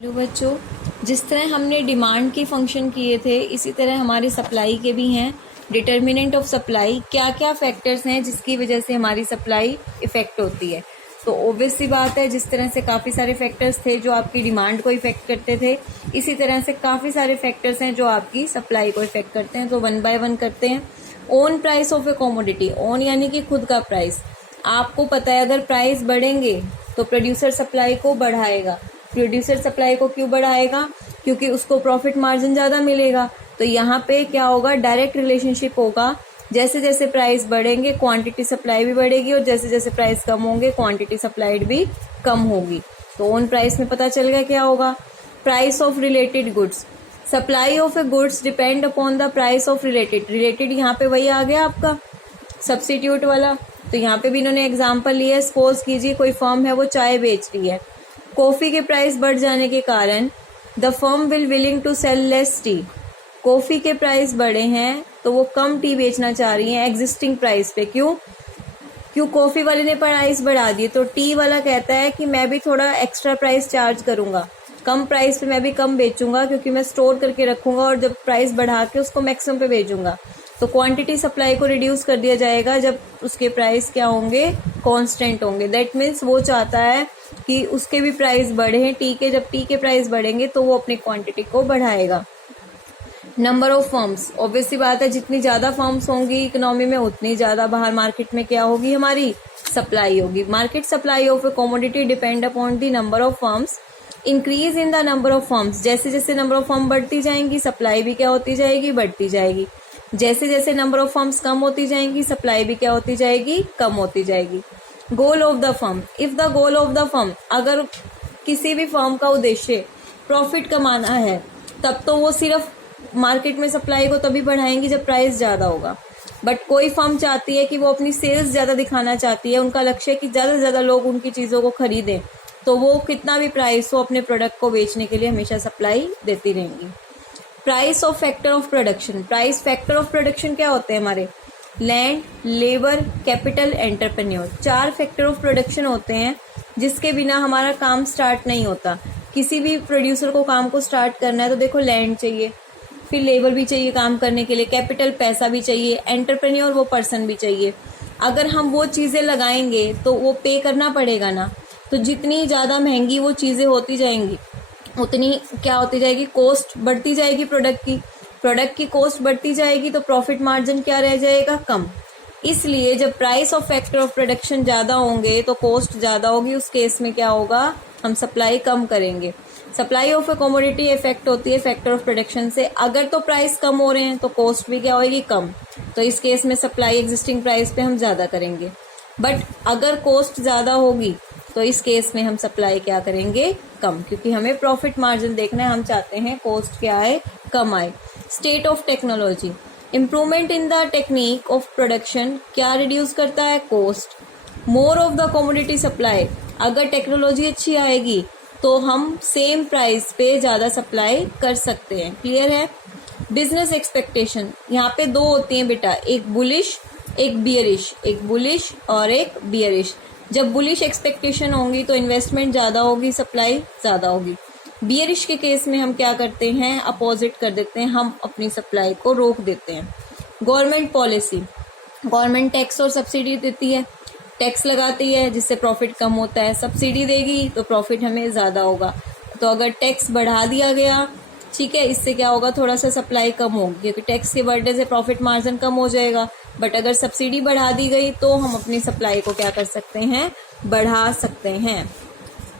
Hello बच्चों, जिस तरह हमने डिमांड के फंक्शन किए थे इसी तरह हमारी सप्लाई के भी हैं। डिटर्मिनेंट ऑफ सप्लाई, क्या क्या फैक्टर्स हैं जिसकी वजह से हमारी सप्लाई इफेक्ट होती है। तो ऑब्वियस सी बात है, जिस तरह से काफ़ी सारे फैक्टर्स थे जो आपकी डिमांड को इफेक्ट करते थे, इसी तरह से काफ़ी सारे फैक्टर्स हैं जो आपकी सप्लाई को इफेक्ट करते हैं। तो वन बाय वन करते हैं। Own price of A commodity, own यानी कि खुद का प्राइस। आपको पता है अगर प्राइस बढ़ेंगे तो प्रोड्यूसर सप्लाई को बढ़ाएगा। प्रोड्यूसर सप्लाई को क्यों बढ़ाएगा? क्योंकि उसको प्रॉफिट मार्जिन ज़्यादा मिलेगा। तो यहाँ पे क्या होगा, डायरेक्ट रिलेशनशिप होगा। जैसे जैसे प्राइस बढ़ेंगे क्वांटिटी सप्लाई भी बढ़ेगी, और जैसे जैसे प्राइस कम होंगे क्वांटिटी सप्लाइड भी कम होगी। तो ओन प्राइस में पता चल गया क्या होगा। Price of related goods, supply of A goods depend upon the price of related. Related यहाँ पे वही आ गया आपका सब्स्टिट्यूट वाला। तो यहाँ पे भी इन्होंने एग्जाम्पल लिया है। सपोज कीजिए कोई फर्म है वो चाय बेच रही है, कॉफी के प्राइस बढ़ जाने के कारण the firm will willing to sell less tea. Coffee के प्राइस बढ़े हैं तो वो कम टी बेचना चाह रही है एग्जिस्टिंग प्राइस पे। क्यों कॉफी वाले ने प्राइस बढ़ा दिए, तो टी वाला कहता है कि मैं भी थोड़ा एक्स्ट्रा प्राइस चार्ज करूंगा, कम प्राइस पे मैं भी कम बेचूंगा क्योंकि मैं स्टोर करके रखूंगा और जब प्राइस बढ़ा के उसको मैक्सिमम पे बेचूंगा। तो क्वांटिटी सप्लाई को रिड्यूस कर दिया जाएगा जब उसके प्राइस क्या होंगे, कांस्टेंट होंगे। दैट मीन्स वो चाहता है कि उसके भी प्राइस बढ़े टी के। जब टी के प्राइस बढ़ेंगे तो वो अपनी क्वांटिटी को बढ़ाएगा। नंबर ऑफ फर्म्स, ऑब्वियसली बात है जितनी ज्यादा फर्म्स होंगी इकोनॉमी में उतनी ज्यादा बाहर मार्केट में क्या होगी, हमारी सप्लाई होगी। Market supply of A commodity depend upon the number of firms. Increase in the number of firms, जैसे जैसे नंबर ऑफ फर्म बढ़ती जाएंगी सप्लाई भी क्या होती जाएगी, बढ़ती जाएगी। जैसे जैसे नंबर ऑफ फर्म्स कम होती जाएंगी सप्लाई भी क्या होती जाएगी, कम होती जाएगी। Goal of the firm, if the goal of the firm, अगर किसी भी फर्म का उद्देश्य प्रॉफिट कमाना है तब तो वो सिर्फ मार्केट में सप्लाई को तभी बढ़ाएंगी जब प्राइस ज्यादा होगा। बट कोई फर्म चाहती है कि वो अपनी सेल्स ज्यादा दिखाना चाहती है, उनका लक्ष्य है कि ज्यादा से ज्यादा लोग उनकी चीजों को खरीदें, तो वो कितना भी प्राइस हो अपने प्रोडक्ट को बेचने के लिए हमेशा सप्लाई देती रहेंगी। Price of factor of production, price factor of production क्या होते हैं हमारे, land, labour, capital, entrepreneur. 4 factor of production होते हैं जिसके बिना हमारा काम स्टार्ट नहीं होता। किसी भी प्रोड्यूसर को काम को स्टार्ट करना है तो देखो लैंड चाहिए, फिर लेबर भी चाहिए काम करने के लिए, कैपिटल पैसा भी चाहिए, एंटरप्रेन्योर वो पर्सन भी चाहिए। अगर हम वो चीजें लगाएंगे तो वो पे करना पड़ेगा ना। तो जितनी ज्यादा महंगी वो चीजें होती जाएंगी उतनी क्या होती जाएगी, कॉस्ट बढ़ती जाएगी। प्रोडक्ट की कॉस्ट बढ़ती जाएगी तो प्रॉफिट मार्जिन क्या रह जाएगा, कम। इसलिए जब price of factor of production ज्यादा होंगे तो कॉस्ट ज्यादा होगी, उस केस में क्या होगा, हम सप्लाई कम करेंगे। Supply of A commodity effect होती है फैक्टर ऑफ प्रोडक्शन से। अगर तो प्राइस कम हो रहे हैं तो कॉस्ट भी क्या होगी, कम। तो इस केस में सप्लाई एग्जिस्टिंग प्राइस पे हम ज्यादा करेंगे। बट अगर कॉस्ट ज्यादा होगी तो इस केस में हम सप्लाई क्या करेंगे, कम, क्योंकि हमें प्रॉफिट मार्जिन देखना है, हम चाहते हैं कॉस्ट क्या आए, कम आए। State of technology, improvement in the technique of production क्या रिड्यूस करता है, cost. More of the commodity supply, अगर टेक्नोलॉजी अच्छी आएगी तो हम सेम प्राइस पे ज्यादा सप्लाई कर सकते हैं। क्लियर है। बिजनेस एक्सपेक्टेशन, यहाँ पे 2 होती हैं बेटा, एक बुलिश एक बियरिश, एक बुलिश और एक बियरिश। जब बुलिश एक्सपेक्टेशन होंगी तो इन्वेस्टमेंट ज्यादा होगी, सप्लाई ज्यादा होगी। बियरिश के केस में हम क्या करते हैं, अपोजिट कर देते हैं, हम अपनी सप्लाई को रोक देते हैं। गवर्नमेंट पॉलिसी, गवर्नमेंट टैक्स और सब्सिडी देती है, टैक्स लगाती है जिससे प्रॉफिट कम होता है, सब्सिडी देगी तो प्रॉफिट हमें ज्यादा होगा। तो अगर टैक्स बढ़ा दिया गया, ठीक है, इससे क्या होगा, थोड़ा सा सप्लाई कम होगी क्योंकि टैक्स के बढ़ने से प्रॉफिट मार्जिन कम हो जाएगा। बट अगर सब्सिडी बढ़ा दी गई तो हम अपनी सप्लाई को क्या कर सकते हैं, बढ़ा सकते हैं।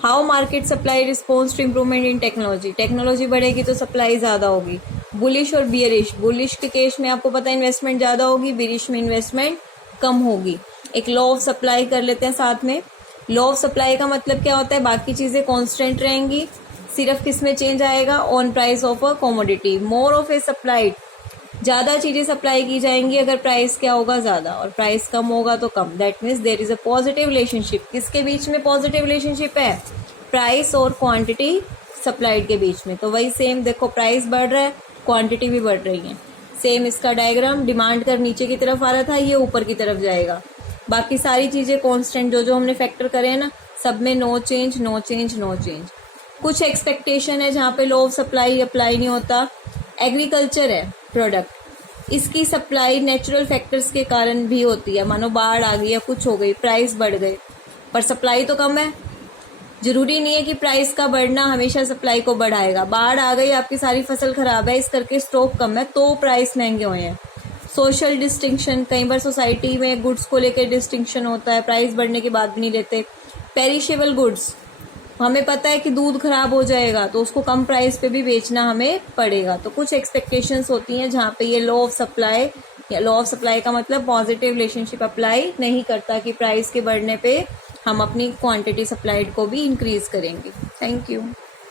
How market supply response to improvement in technology, technology बढ़ेगी तो सप्लाई ज्यादा होगी। बुलिश और बियरिश, बुलिश के केस में आपको पता है इन्वेस्टमेंट ज्यादा होगी, बियरिश में इन्वेस्टमेंट कम होगी। एक लॉ ऑफ सप्लाई कर लेते हैं साथ में। लॉ ऑफ सप्लाई का मतलब क्या होता है, बाकी चीजें कांस्टेंट रहेंगी, सिर्फ किस में चेंज आएगा, on price of a commodity. More of A supplied, ज्यादा चीजें सप्लाई की जाएंगी अगर प्राइस क्या होगा, ज्यादा, और प्राइस कम होगा तो कम। That means there is a positive relationship. किसके बीच में पॉजिटिव रिलेशनशिप है, प्राइस और क्वांटिटी सप्लाइड के बीच में। तो वही सेम देखो, प्राइस बढ़ रहा है, क्वांटिटी भी बढ़ रही है। सेम इसका डायग्राम, डिमांड कर नीचे की तरफ आ रहा था, ये ऊपर की तरफ जाएगा। बाकी सारी चीजें कांस्टेंट जो जो हमने फैक्टर करे हैं ना, सब में no change no change no change. कुछ एक्सपेक्टेशन है जहाँ पे लॉ ऑफ सप्लाई अप्लाई नहीं होता। एग्रीकल्चर है प्रोडक्ट, इसकी सप्लाई नेचुरल फैक्टर्स के कारण भी होती है, मानो बाढ़ आ गई या कुछ हो गई, प्राइस बढ़ गए, पर सप्लाई तो कम है। जरूरी नहीं है कि प्राइस का बढ़ना हमेशा सप्लाई को बढ़ाएगा। बाढ़ आ गई, आपकी सारी फसल खराब है, इस करके स्टॉक कम है तो प्राइस महंगे हुए हैं। सोशल डिस्टिंक्शन, कई बार सोसाइटी में गुड्स को लेकर डिस्टिंक्शन होता है, प्राइस बढ़ने के बाद भी नहीं लेते। पेरिशेबल गुड्स, हमें पता है कि दूध खराब हो जाएगा तो उसको कम प्राइस पे भी बेचना हमें पड़ेगा। तो कुछ एक्सपेक्टेशंस होती हैं जहाँ पे ये लॉ ऑफ सप्लाई, या लॉ ऑफ सप्लाई का मतलब पॉजिटिव रिलेशनशिप अप्लाई नहीं करता कि प्राइस के बढ़ने पे हम अपनी क्वांटिटी सप्लाइड को भी इंक्रीज करेंगे। Thank you.